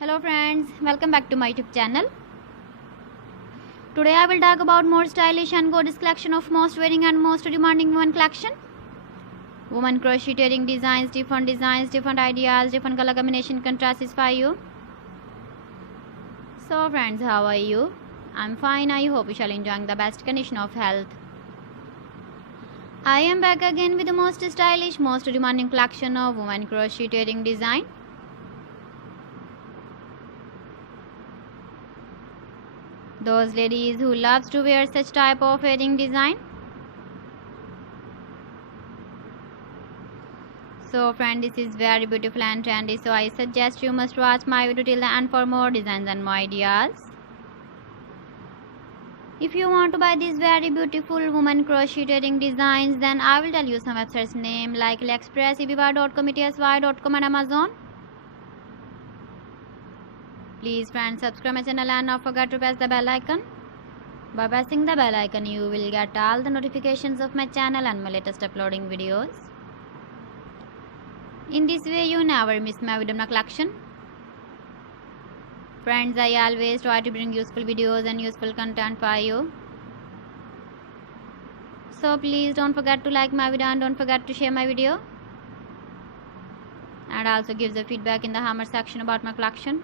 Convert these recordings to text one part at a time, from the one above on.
Hello friends, welcome back to my YouTube channel. Today I will talk about more stylish and gorgeous collection of most wearing and most demanding women collection. Women crocheting designs, different ideas, different color combination can satisfy you. So friends, how are you? I'm fine. I hope you shall enjoying the best condition of health. I am back again with the most stylish, most demanding collection of women crocheting design. Those ladies who loves to wear such type of wedding design. So friend, this is very beautiful and trendy, so I suggest you must watch my video till the end for more designs and more ideas. If you want to buy these very beautiful woman crocheting designs, then I will tell you some websites name like AliExpress, eBay.com, etsy.com and Amazon. Please friends, subscribe my channel and not forget to press the bell icon. By pressing the bell icon, you will get all the notifications of my channel and my latest uploading videos. In this way, you never miss my video collection. Friends, I always try to bring useful videos and useful content for you. So please don't forget to like my video and don't forget to share my video. And also give the feedback in the comment section about my collection.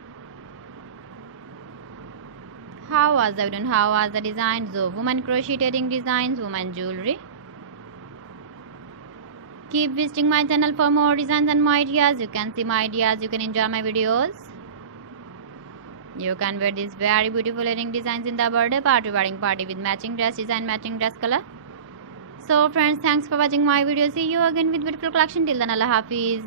How was the video and how was the designs of women crocheting designs, women jewelry? Keep visiting my channel for more designs and more ideas. You can see my ideas, you can enjoy my videos. You can wear these very beautiful wedding designs in the birthday party, wedding party with matching dress design, matching dress color. So friends, thanks for watching my video. See you again with beautiful collection. Till then, Allah Hafiz.